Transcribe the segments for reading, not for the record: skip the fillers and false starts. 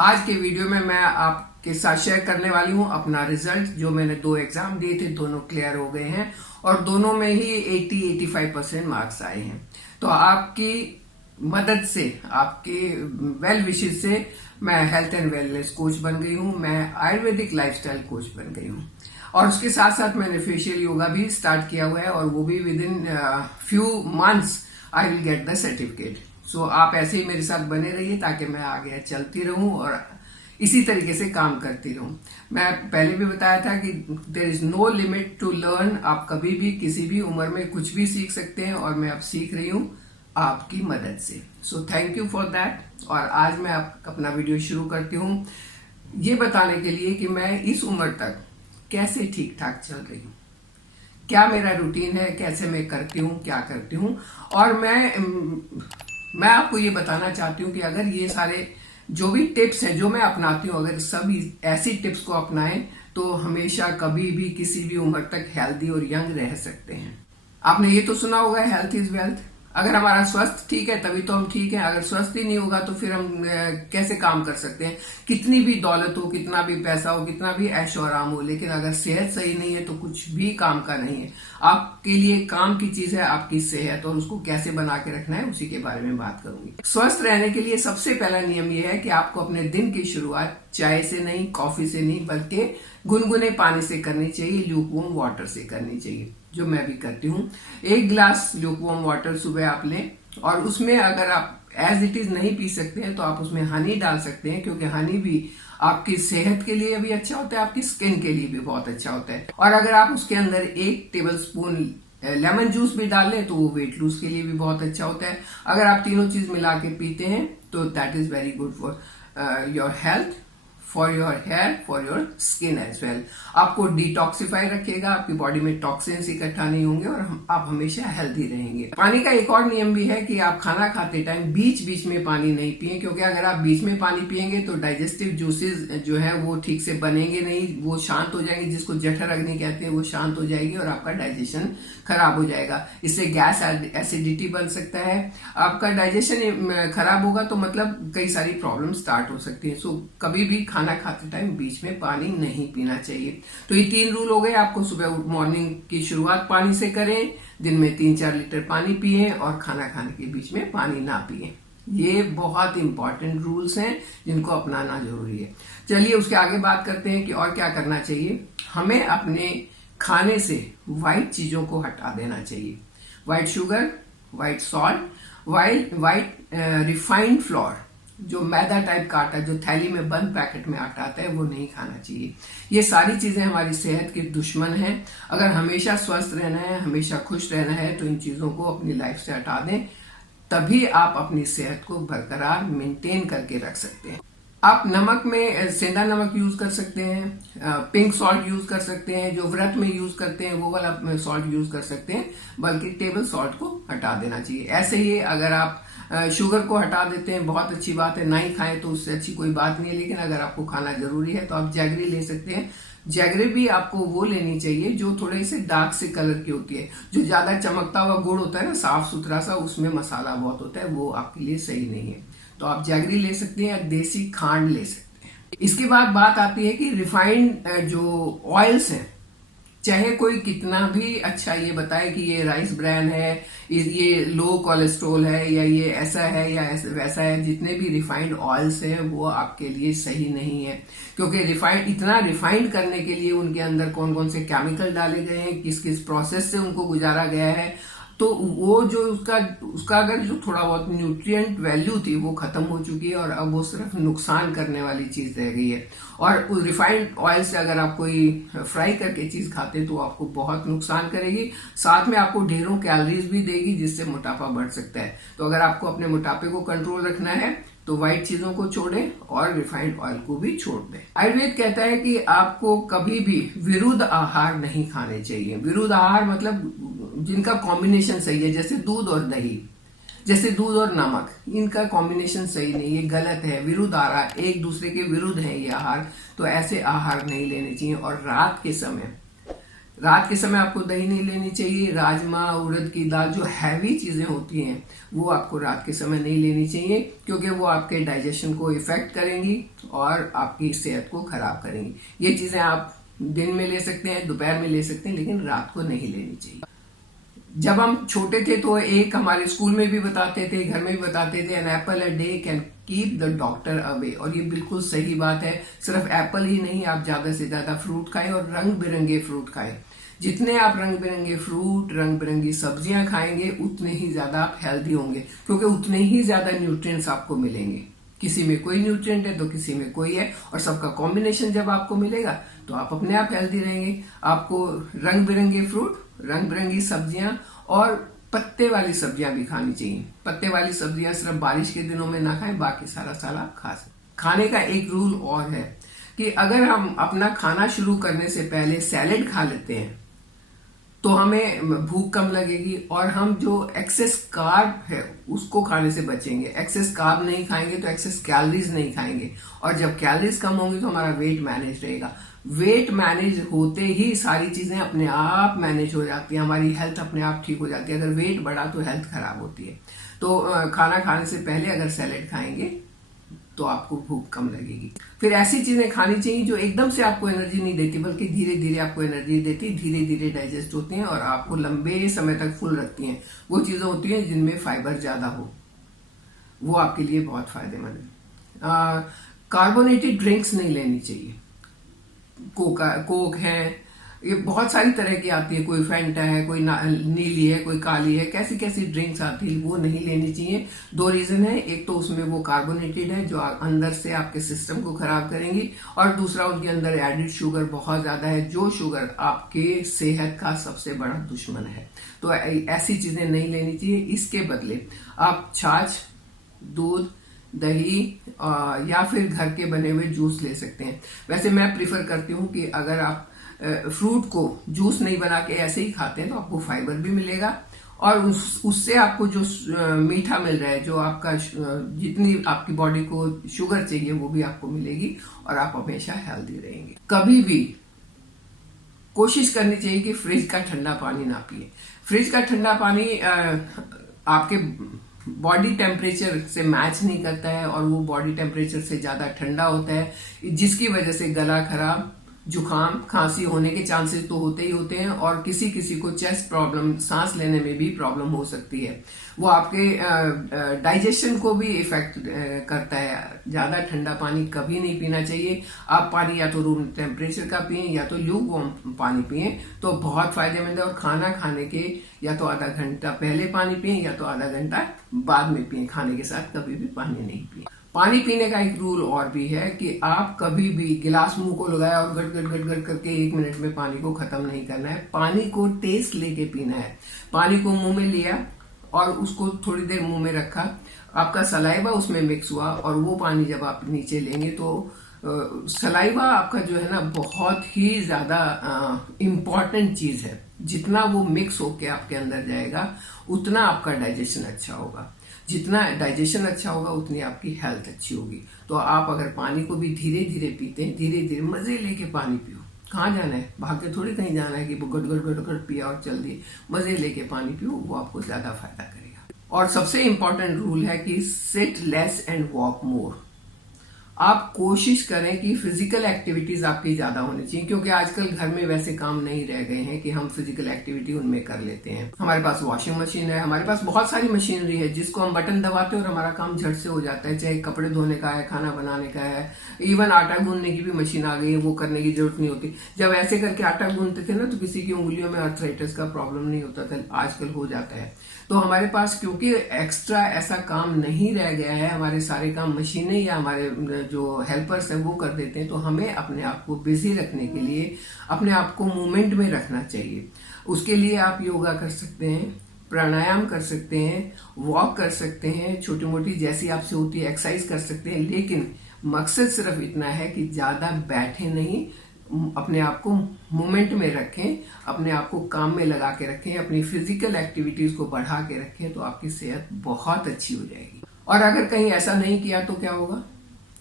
आज के वीडियो में मैं आपके साथ शेयर करने वाली हूं अपना रिजल्ट। जो मैंने 2 एग्जाम दिए थे, दोनों क्लियर हो गए हैं और दोनों में ही 80-85% मार्क्स आए हैं। तो आपकी मदद से, आपके वेल विशेस से मैं हेल्थ एंड वेलनेस कोच बन गई हूं, मैं आयुर्वेदिक लाइफस्टाइल कोच बन गई हूं और उसके साथ साथ मैंने फेशियल योगा भी स्टार्ट किया हुआ है और वो भी within few months I will get the certificate. So आप ऐसे ही मेरे साथ बने रहिए ताकि मैं आगे चलती रहूं और इसी तरीके से काम करती रहूं। मैं पहले भी बताया था कि there is no limit to learn. आप कभी भी किसी भी उम्र में कुछ भी सीख सकते हैं और मैं अब सीख रही हूं आपकी मदद से। So thank you for that. और आज मैं अपना वीडियो शुरू करती हूं ये बताने के लिए कि मैं इस उम्र तक कैसे ठीक ठाक चल रही हूं, क्या मेरा रूटीन है, कैसे मैं करती हूँ, क्या करती हूँ। और मैं आपको ये बताना चाहती हूँ कि अगर ये सारे जो भी टिप्स हैं जो मैं अपनाती हूँ, अगर सभी ऐसी टिप्स को अपनाएं तो हमेशा कभी भी किसी भी उम्र तक हेल्दी और यंग रह सकते हैं। आपने ये तो सुना होगा, हेल्थ इज वेल्थ। अगर हमारा स्वास्थ्य ठीक है तभी तो हम ठीक है। अगर स्वस्थ ही नहीं होगा तो फिर हम कैसे काम कर सकते हैं। कितनी भी दौलत हो, कितना भी पैसा हो, कितना भी ऐशो आराम हो, लेकिन अगर सेहत सही नहीं है तो कुछ भी काम का नहीं है। आपके लिए काम की चीज है आपकी सेहत, और उसको कैसे बना के रखना है उसी के बारे में बात करूंगी। स्वस्थ रहने के लिए सबसे पहला नियम यह है कि आपको अपने दिन की शुरुआत चाय से नहीं, कॉफी से नहीं, बल्कि गुनगुने पानी से करनी चाहिए, ल्यूकवार्म वाटर से करनी चाहिए, जो मैं भी करती हूँ। 1 गिलास ल्यूकवार्म वाटर सुबह आप लें और उसमें अगर आप एज इट इज नहीं पी सकते हैं तो आप उसमें हनी डाल सकते हैं, क्योंकि हनी भी आपकी सेहत के लिए भी अच्छा होता है, आपकी स्किन के लिए भी बहुत अच्छा होता है। और अगर आप उसके अंदर 1 टेबल स्पून लेमन जूस भी डाल लें तो वो वेट लूज के लिए भी बहुत अच्छा होता है। अगर आप तीनों चीज मिला के पीते हैं तो that is very good for your health, for your hair, for your skin as well. आपको डिटॉक्सिफाई रखेगा, आपकी बॉडी में टॉक्सिन्स इकट्ठा नहीं होंगे और आप हमेशा हेल्दी रहेंगे। पानी का एक और नियम भी है कि आप खाना खाते टाइम बीच बीच में पानी नहीं पिए, क्योंकि अगर आप बीच में पानी पिएंगे तो डाइजेस्टिव जूसेस जो है वो ठीक से बनेंगे नहीं, वो शांत हो जाएंगे, जिसको जठर अग्नि कहते हैं, वो शांत हो जाएगी और आपका डाइजेशन खराब हो जाएगा। इससे गैस एसिडिटी बन सकता है। आपका डाइजेशन खराब होगा तो मतलब कई सारी प्रॉब्लम स्टार्ट हो सकती है। सो कभी भी खाना खाते टाइम बीच में पानी नहीं पीना चाहिए। तो ये 3 रूल हो गए। आपको सुबह मॉर्निंग की शुरुआत पानी से करें, दिन में 3-4 लीटर पानी पिए और खाना खाने के बीच में पानी ना पिए। ये बहुत इंपॉर्टेंट रूल्स हैं जिनको अपनाना जरूरी है। चलिए उसके आगे बात करते हैं कि और क्या करना चाहिए। हमें अपने खाने से व्हाइट चीजों को हटा देना चाहिए। White sugar, white salt, white refined floor, जो मैदा टाइप का आटा, जो थैली में बंद पैकेट में आटा आता है, वो नहीं खाना चाहिए। ये सारी चीजें हमारी सेहत के दुश्मन हैं। अगर हमेशा स्वस्थ रहना है, हमेशा खुश रहना है तो इन चीजों को अपनी लाइफ से हटा दें, तभी आप अपनी सेहत को बरकरार मेंटेन करके रख सकते हैं। आप नमक में सेंधा नमक यूज कर सकते हैं, पिंक सॉल्ट यूज कर सकते हैं, जो व्रत में यूज करते हैं वो वाला सॉल्ट यूज कर सकते हैं, बल्कि टेबल सॉल्ट को हटा देना चाहिए। ऐसे ही अगर आप शुगर को हटा देते हैं, बहुत अच्छी बात है, ना ही खाएं तो उससे अच्छी कोई बात नहीं है। लेकिन अगर आपको खाना जरूरी है तो आप जैगरी ले सकते हैं। जैगरी भी आपको वो लेनी चाहिए जो थोड़े से डार्क से कलर की होती है। जो ज्यादा चमकता हुआ गुड़ होता है ना, साफ सुथरा सा, उसमें मसाला बहुत होता है, वो आपके लिए सही नहीं है। तो आप जैगरी ले सकते हैं या देसी खांड ले सकते हैं। इसके बाद बात आती है कि रिफाइंड जो ऑयल्स हैं, चाहे कोई कितना भी अच्छा ये बताए कि ये राइस ब्रैन है, ये लो कोलेस्ट्रॉल है, या ये ऐसा है या वैसा है, जितने भी रिफाइंड ऑयल्स हैं वो आपके लिए सही नहीं है। क्योंकि इतना रिफाइंड करने के लिए उनके अंदर कौन कौन से केमिकल डाले गए हैं, किस किस प्रोसेस से उनको गुजारा गया है, तो वो जो उसका अगर जो थोड़ा बहुत न्यूट्रिएंट वैल्यू थी वो खत्म हो चुकी है और अब वो सिर्फ नुकसान करने वाली चीज रह गई है। और उस रिफाइंड ऑयल से अगर आप कोई फ्राई करके चीज खाते हैं तो आपको बहुत नुकसान करेगी, साथ में आपको ढेरों कैलोरीज भी देगी, जिससे मोटापा बढ़ सकता है। तो अगर आपको अपने मोटापे को कंट्रोल रखना है तो व्हाइट चीजों को छोड़ें और रिफाइंड ऑयल को भी छोड़ दें। आयुर्वेद कहता है कि आपको कभी भी विरुद्ध आहार नहीं खाने चाहिए। विरुद्ध आहार मतलब जिनका कॉम्बिनेशन सही है, जैसे दूध और दही, जैसे दूध और नमक, इनका कॉम्बिनेशन सही नहीं, ये गलत है। विरुद्ध आहार, एक दूसरे के विरुद्ध है ये आहार, तो ऐसे आहार नहीं लेने चाहिए। और रात के समय रात के समय आपको दही नहीं लेनी चाहिए। राजमा, उड़द की दाल, जो हैवी चीजें होती हैं वो आपको रात के समय नहीं लेनी चाहिए, क्योंकि वो आपके डाइजेशन को इफेक्ट करेंगी और आपकी सेहत को खराब करेंगी। ये चीजें आप दिन में ले सकते हैं, दोपहर में ले सकते हैं, लेकिन रात को नहीं लेनी चाहिए। जब हम छोटे थे तो एक हमारे स्कूल में भी बताते थे, घर में भी बताते थे, an apple a day can keep the doctor away. और ये बिल्कुल सही बात है। सिर्फ एप्पल ही नहीं, आप ज्यादा से ज्यादा फ्रूट खाएं और रंग बिरंगे फ्रूट खाएं। जितने आप रंग बिरंगे फ्रूट, रंग बिरंगी सब्जियां खाएंगे, उतने ही ज्यादा आप हेल्दी होंगे, क्योंकि उतने ही ज्यादा न्यूट्रिएंट्स आपको मिलेंगे। किसी में कोई न्यूट्रिएंट है तो किसी में कोई है, और सबका कॉम्बिनेशन जब आपको मिलेगा तो आप अपने आप हेल्दी रहेंगे। आपको रंग बिरंगे फ्रूट, रंग बिरंगी सब्जियां और पत्ते वाली सब्जियां भी खानी चाहिए। पत्ते वाली सब्जियां सिर्फ बारिश के दिनों में ना खाएं, बाकी सारा साल आप खा सकते। खाने का एक रूल और है कि अगर हम अपना खाना शुरू करने से पहले सैलेड खा लेते हैं तो हमें भूख कम लगेगी, और हम जो एक्सेस कार्ब है उसको खाने से बचेंगे। एक्सेस कार्ब नहीं खाएंगे तो एक्सेस कैलोरीज नहीं खाएंगे, और जब कैलोरीज कम होंगी तो हमारा वेट मैनेज रहेगा। वेट मैनेज होते ही सारी चीजें अपने आप मैनेज हो जाती है, हमारी हेल्थ अपने आप ठीक हो जाती है। अगर वेट बढ़ा तो हेल्थ खराब होती है। तो खाना खाने से पहले अगर सैलेड खाएंगे तो आपको भूख कम लगेगी। फिर ऐसी चीजें खानी चाहिए जो एकदम से आपको एनर्जी नहीं देती, बल्कि धीरे धीरे आपको एनर्जी देती, धीरे धीरे डाइजेस्ट होती हैं और आपको लंबे समय तक फुल रखती हैं। वो चीजें होती हैं जिनमें फाइबर ज्यादा हो, वो आपके लिए बहुत फायदेमंद है। कार्बोनेटेड ड्रिंक्स नहीं लेनी चाहिए। कोक है, ये बहुत सारी तरह की आती है, कोई फैंटा है, कोई नीली है, कोई काली है, कैसी कैसी ड्रिंक्स आती है, वो नहीं लेनी चाहिए। दो रीजन है, एक तो उसमें वो कार्बोनेटेड है जो अंदर से आपके सिस्टम को खराब करेंगी, और दूसरा उनके अंदर एडिड शुगर बहुत ज्यादा है, जो शुगर आपके सेहत का सबसे बड़ा दुश्मन है। तो ऐसी चीजें नहीं लेनी चाहिए। इसके बदले आप छाछ, दूध, दही या फिर घर के बने हुए जूस ले सकते हैं। वैसे मैं प्रिफर करती हूँ कि अगर आप फ्रूट को जूस नहीं बना के ऐसे ही खाते हैं तो आपको फाइबर भी मिलेगा, और उससे आपको जो मीठा मिल रहा है, जो आपका जितनी आपकी बॉडी को शुगर चाहिए वो भी आपको मिलेगी, और आप हमेशा हेल्दी रहेंगे। कभी भी कोशिश करनी चाहिए कि फ्रिज का ठंडा पानी ना पिए। फ्रिज का ठंडा पानी आपके बॉडी टेम्परेचर से मैच नहीं करता है, और वो बॉडी टेम्परेचर से ज्यादा ठंडा होता है, जिसकी वजह से गला खराब, जुकाम, खांसी होने के चांसेस तो होते ही होते हैं, और किसी किसी को चेस्ट प्रॉब्लम, सांस लेने में भी प्रॉब्लम हो सकती है। वो आपके डाइजेशन को भी इफेक्ट करता है। ज्यादा ठंडा पानी कभी नहीं पीना चाहिए। आप पानी या तो रूम टेम्परेचर का पिए या तो ल्यूकवार्म पानी पिए, तो बहुत फायदेमंद है। और खाना खाने के या तो आधा घंटा पहले पानी पिए या तो आधा घंटा बाद में पिए। खाने के साथ कभी भी पानी नहीं पिए। पानी पीने का एक रूल और भी है कि आप कभी भी गिलास मुंह को लगाया और गट गट गट गट करके 1 मिनट में पानी को खत्म नहीं करना है। पानी को टेस्ट लेके पीना है। पानी को मुंह में लिया और उसको थोड़ी देर मुंह में रखा, आपका सलाइवा उसमें मिक्स हुआ, और वो पानी जब आप नीचे लेंगे तो सलाइवा आपका जो है ना बहुत ही ज्यादा इम्पॉर्टेंट चीज है। जितना वो मिक्स होके आपके अंदर जाएगा उतना आपका डाइजेशन अच्छा होगा। जितना डाइजेशन अच्छा होगा उतनी आपकी हेल्थ अच्छी होगी। तो आप अगर पानी को भी धीरे धीरे पीते हैं, धीरे धीरे मजे लेके पानी पियो। कहाँ जाना है, भाग के थोड़ी कहीं जाना है कि गट गट गट गट पिया और चल दिए। मजे लेके पानी पियो, वो आपको ज्यादा फायदा करेगा। और सबसे इंपॉर्टेंट रूल है कि सिट लेस एंड वॉक मोर। आप कोशिश करें कि फिजिकल एक्टिविटीज आपकी ज्यादा होनी चाहिए, क्योंकि आजकल घर में वैसे काम नहीं रह गए हैं कि हम फिजिकल एक्टिविटी उनमें कर लेते हैं। हमारे पास वॉशिंग मशीन है, हमारे पास बहुत सारी मशीनरी है जिसको हम बटन दबाते हैं और हमारा काम झट से हो जाता है। चाहे कपड़े धोने का है, खाना बनाने का है, इवन आटा गूंदने की भी मशीन आ गई है, वो करने की जरूरत नहीं होती। जब ऐसे करके आटा गूंदते थे ना तो किसी की उंगलियों में आर्थराइटिस का प्रॉब्लम नहीं होता था, आजकल हो जाता है। तो हमारे पास क्योंकि एक्स्ट्रा ऐसा काम नहीं रह गया है, हमारे सारे काम मशीनें या हमारे जो हेल्पर्स हैं वो कर देते हैं, तो हमें अपने आप को बिजी रखने के लिए अपने आप को मूवमेंट में रखना चाहिए। उसके लिए आप योगा कर सकते हैं, प्राणायाम कर सकते हैं, वॉक कर सकते हैं, छोटी मोटी जैसी आपसे होती है एक्सरसाइज कर सकते हैं। लेकिन मकसद सिर्फ इतना है कि ज्यादा बैठे नहीं, अपने आप को मूवमेंट में रखें, अपने आप को काम में लगा के रखें, अपनी फिजिकल एक्टिविटीज को बढ़ा के रखें, तो आपकी सेहत बहुत अच्छी हो जाएगी। और अगर कहीं ऐसा नहीं किया तो क्या होगा?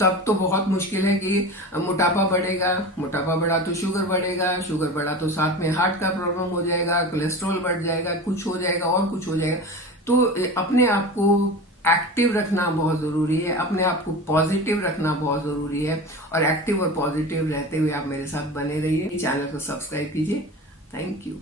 तब तो बहुत मुश्किल है कि मोटापा बढ़ेगा, मोटापा बढ़ा तो शुगर बढ़ेगा, शुगर बढ़ा तो साथ में हार्ट का प्रॉब्लम हो जाएगा, कोलेस्ट्रॉल बढ़ जाएगा, कुछ हो जाएगा और कुछ हो जाएगा। तो अपने आप को एक्टिव रखना बहुत जरूरी है, अपने आप को पॉजिटिव रखना बहुत जरूरी है, और एक्टिव और पॉजिटिव रहते हुए आप मेरे साथ बने रहिए। चैनल को सब्सक्राइब कीजिए। Thank you.